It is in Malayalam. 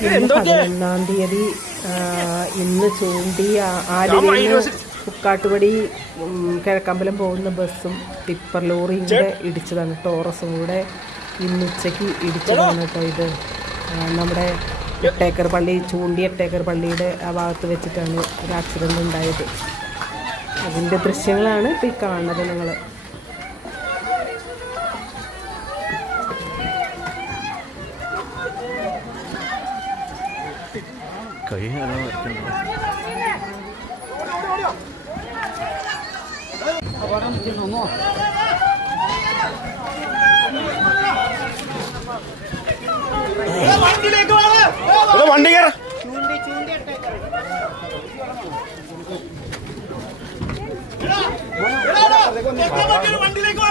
11-ാം തീയതി ഇന്ന് ചൂണ്ടി ആലുവയിൽ പുക്കാട്ടുപടി കിഴക്കമ്പലം പോകുന്ന ബസ്സും ടിപ്പർ ലോറിയും കൂടെ ഇടിച്ചതാണ്. ടോറസും കൂടെ ഇന്ന് ഉച്ചയ്ക്ക് ഇടിച്ചതാണ് കേട്ടോ. ഇത് നമ്മുടെ എട്ടേക്കർ പള്ളി, ചൂണ്ടി എട്ടേക്കർ പള്ളിയുടെ ആ ഭാഗത്ത് വെച്ചിട്ടാണ് ഒരു ആക്സിഡൻ്റ് ഉണ്ടായത്. അതിൻ്റെ ദൃശ്യങ്ങളാണ് ഇപ്പോൾ ഈ കാണുന്നത് നിങ്ങൾ. വണ്ടി കയറ വണ്ടിയിലേക്ക്